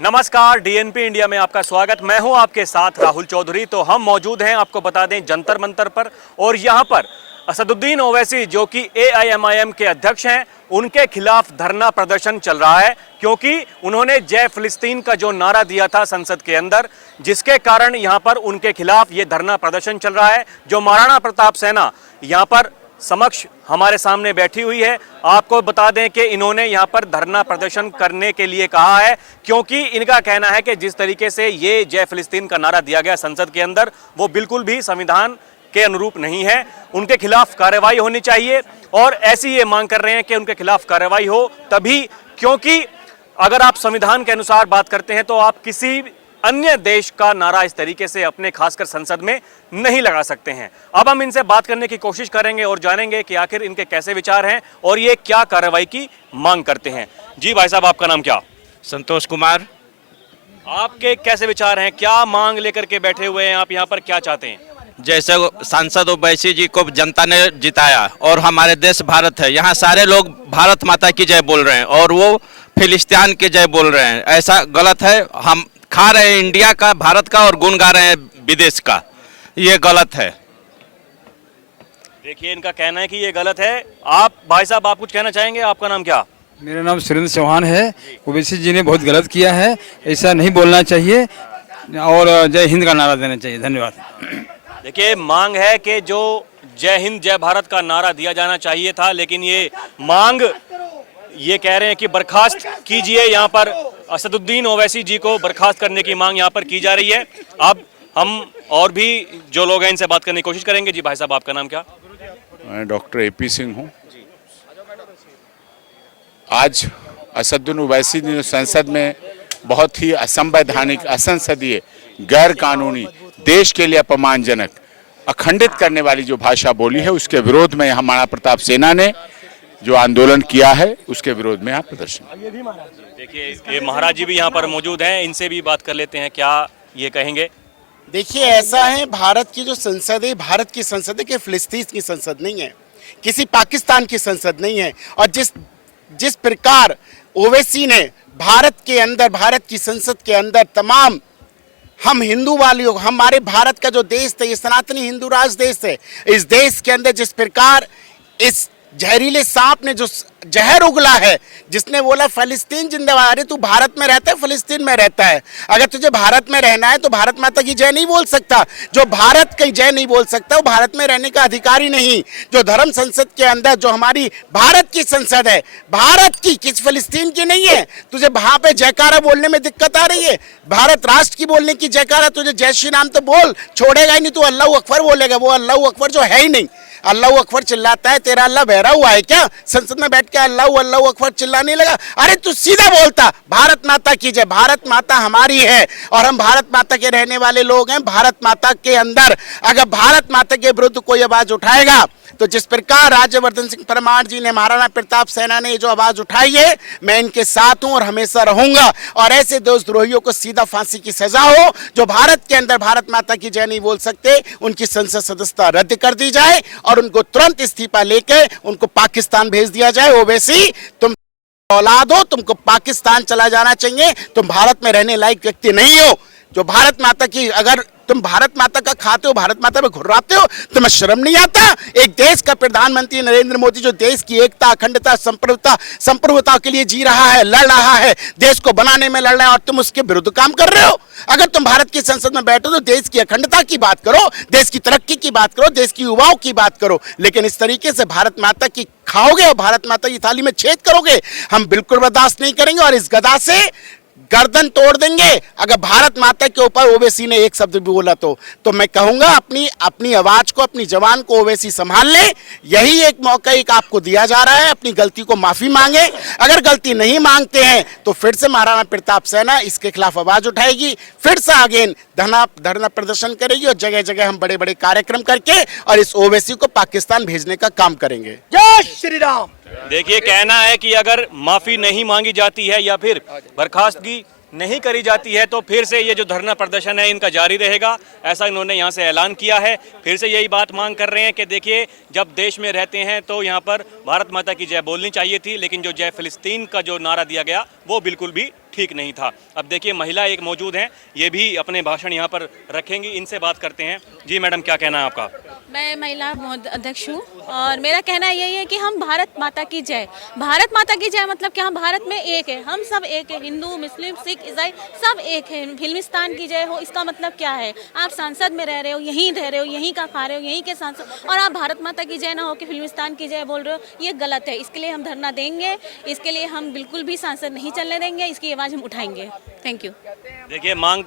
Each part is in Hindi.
नमस्कार, डीएनपी इंडिया में आपका स्वागत। मैं हूं आपके साथ राहुल चौधरी। तो हम मौजूद हैं, आपको बता दें, जंतर मंतर पर। और यहां पर असदुद्दीन ओवैसी जो कि एआईएमआईएम के अध्यक्ष हैं, उनके खिलाफ धरना प्रदर्शन चल रहा है, क्योंकि उन्होंने जय फिलिस्तीन का जो नारा दिया था संसद के अंदर, जिसके कारण यहां पर उनके खिलाफ ये धरना प्रदर्शन चल रहा है। जो महाराणा प्रताप सेना यहां पर समक्ष हमारे सामने बैठी हुई है, आपको बता दें कि इन्होंने यहां पर धरना प्रदर्शन करने के लिए कहा है, क्योंकि इनका कहना है कि जिस तरीके से ये जय फिलिस्तीन का नारा दिया गया संसद के अंदर, वो बिल्कुल भी संविधान के अनुरूप नहीं है। उनके खिलाफ कार्रवाई होनी चाहिए और ऐसी ये मांग कर रहे हैं कि उनके खिलाफ कार्रवाई हो तभी, क्योंकि अगर आप संविधान के अनुसार बात करते हैं तो आप किसी अन्य देश का नारा इस तरीके से अपने खासकर संसद में नहीं लगा सकते हैं। अब हम इनसे बात करने की कोशिश करेंगे और जानेंगे कि आखिर इनके कैसे विचार हैं और ये क्या कार्रवाई की मांग करते हैं। जी भाई साहब, आपका नाम क्या? संतोष कुमार। आपके कैसे विचार हैं, क्या मांग लेकर के बैठे हुए हैं आप यहाँ पर, क्या चाहते हैं? जैसे सांसद ओवैसी जी को जनता ने जिताया और हमारे देश भारत है, यहाँ सारे लोग भारत माता की जय बोल रहे हैं और वो फिलिस्तीन की जय बोल रहे हैं। ऐसा गलत है। हम खा रहे हैं इंडिया का, भारत का, और गुण गा रहे हैं विदेश का। ये गलत है। देखिए, इनका कहना है कि ये गलत है। आप भाई साहब, आप कुछ कहना चाहेंगे? आपका नाम क्या? मेरा नाम सुरेंद्र चौहान है। ओवैसी जी ने बहुत गलत किया है, ऐसा नहीं बोलना चाहिए और जय हिंद का नारा देना चाहिए। धन्यवाद। देखिए, मांग है कि जो जय हिंद जय भारत का नारा दिया जाना चाहिए था, लेकिन ये मांग ये कह रहे हैं कि बर्खास्त कीजिए। यहाँ पर असदुद्दीन ओवैसी जी को बर्खास्त करने की मांग यहाँ पर की जा रही है। अब हम और भी जो लोग हैं इनसे बात करने की कोशिश करेंगे। जी भाई साहब, आपका नाम क्या? मैं डॉक्टर एपी सिंह हूँ। आज असदुद्दीन ओवैसी ने संसद में बहुत ही असंवैधानिक, असंसदीय, गैर कानूनी, देश के लिए अपमानजनक, अखंडित करने वाली जो भाषा बोली है, उसके विरोध में यहाँ महाराणा प्रताप सेना ने जो आंदोलन किया है, उसके विरोध में यहाँ प्रदर्शन। देखिए, ये महाराज जी भी यहाँ पर मौजूद हैं, इनसे भी बात कर लेते हैं, क्या ये कहेंगे? देखिए, ऐसा है, भारत की जो संसद है, भारत की संसद है कि फिलिस्तीन की संसद नहीं है, किसी पाकिस्तान की संसद नहीं है। और जिस प्रकार ओवैसी ने भारत के अंदर, भारत की संसद के अंदर तमाम हम हिंदू वालियों, हमारे भारत का जो देश है, ये सनातनी हिंदू राज देश है, इस देश के अंदर जिस प्रकार इस जहरीले सांप ने जो जहर उगला है, जिसने बोला फिलिस्तीन जिंदाबाद। अरे तू भारत में रहता है, फिलिस्तीन में रहता है। अगर तुझे भारत में रहना है तो भारत माता की जय नहीं बोल सकता। जो भारत की जय नहीं बोल सकता वो भारत में रहने का अधिकारी नहीं। जो धर्म संसद के अंदर, जो हमारी भारत की संसद है, भारत की, किस फिलिस्तीन की नहीं है। तुझे वहां पे जयकारा बोलने में दिक्कत आ रही है, भारत राष्ट्र की बोलने की जयकारा, तुझे जय श्री राम तो बोल, छोड़ेगा ही नहीं। तू अल्लाह अकबर बोलेगा, वो अल्लाह अकबर जो है ही नहीं। अल्लाह अकबर चिल्लाता है, तेरा अल्लाह बहरा हुआ है क्या? संसद में बैठ के अल्लाह अल्लाह अकबर चिल्लाने लगा। अरे तू सीधा बोलता, भारत माता की जय। भारत माता हमारी है और हम भारत माता के रहने वाले लोग हैं। भारत माता के अंदर अगर भारत माता के विरुद्ध कोई आवाज उठाएगा तो जिस प्रकार राज्यवर्धन सिंह परमार जी ने, महाराणा प्रताप सेना ने जो आवाज उठाई है, मैं इनके साथ हूं और हमेशा रहूंगा। और ऐसे देशद्रोहियों को सीधा फांसी की सजा हो, जो भारत के अंदर भारत माता की जय नहीं बोल सकते, उनकी संसद सदस्यता रद्द कर दी जाए और उनको तुरंत इस्तीफा लेके उनको पाकिस्तान भेज दिया जाए। ओवैसी, तुम औलाद हो, तुमको पाकिस्तान चला जाना चाहिए। तुम भारत में रहने लायक व्यक्ति नहीं हो। जो भारत माता की, अगर तुम भारत माता का खाते हो, भारत माता पे घुर्राते हो, तुम्हें शर्म नहीं आता? एक देश का प्रधानमंत्री नरेंद्र मोदी जो देश की एकता, अखंडता, संप्रभुता के लिए जी रहा है, लड़ रहा है, देश को बनाने में लड़ रहा है, और तुम उसके विरुद्ध काम कर रहे हो। अगर तुम भारत की संसद में बैठो तो देश की अखंडता की बात करो, देश की तरक्की की बात करो, देश की युवाओं की बात करो। लेकिन इस तरीके से भारत माता की खाओगे और भारत माता की थाली में छेद करोगे, हम बिल्कुल बर्दाश्त नहीं करेंगे और इस गदा से गर्दन तोड़ देंगे। अगर भारत माता के ऊपर ओवैसी ने एक शब्द भी बोला तो मैं कहूंगा अपनी आवाज को, अपनी जवान को ओवैसी संभाल ले। यही एक मौका एक आपको दिया जा रहा है, अपनी गलती को माफी मांगे। अगर गलती नहीं मांगते हैं तो फिर से महाराणा प्रताप सेना इसके खिलाफ आवाज उठाएगी, फिर से अगेन धरना प्रदर्शन करेगी और जगह जगह हम बड़े बड़े कार्यक्रम करके और इस ओवैसी को पाकिस्तान भेजने का काम करेंगे। जय श्री राम। देखिए, कहना है कि अगर माफी नहीं मांगी जाती है या फिर बर्खास्तगी नहीं करी जाती है तो फिर से ये जो धरना प्रदर्शन है इनका जारी रहेगा, ऐसा इन्होंने यहाँ से ऐलान किया है। फिर से यही बात मांग कर रहे हैं कि देखिए, जब देश में रहते हैं तो यहाँ पर भारत माता की जय बोलनी चाहिए थी, लेकिन जो जय फिलिस्तीन का जो नारा दिया गया वो बिल्कुल भी ठीक नहीं था। अब देखिए महिला एक मौजूद हैं, ये भी अपने भाषण यहाँ पर रखेंगी, इनसे बात करते हैं। जी मैडम, क्या कहना है आपका? मैं महिला अध्यक्ष हूँ और मेरा कहना यही है कि हम भारत माता की जय, भारत माता की जय मतलब कि हम भारत में एक है, हम सब एक है, हिंदू मुस्लिम सिख ईसाई सब एक है। फिल्मिस्तान की जय हो इसका मतलब क्या है? आप सांसद में रह रहे हो, यहीं रह रहे हो, यहीं का खा रहे हो, यहीं के सांसद, और आप भारत माता की जय ना हो कि फिल्मिस्तान की जय बोल रहे हो, ये गलत है। इसके लिए हम धरना देंगे, इसके लिए हम बिल्कुल भी सांसद नहीं चलने देंगे, इसकी आवाज़ हम उठाएंगे। Thank you. देखिए मांग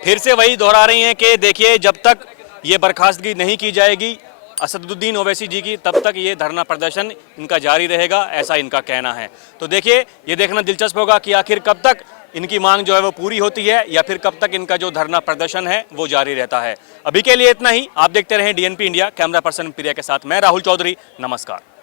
फिर से वही दोहरा रही हैं कि देखिए जब तक ये बर्खास्तगी नहीं की जाएगी असदुद्दीन ओवैसी जी की, तब तक ये धरना प्रदर्शन इनका जारी रहेगा, ऐसा इनका कहना है। तो देखिए ये देखना दिलचस्प होगा कि आखिर कब तक इनकी मांग जो है वो पूरी होती है या फिर कब तक इनका जो धरना प्रदर्शन है वो जारी रहता है। अभी के लिए इतना ही। आप देखते रहें DNP इंडिया। कैमरा पर्सन प्रिया के साथ मैं राहुल चौधरी, नमस्कार।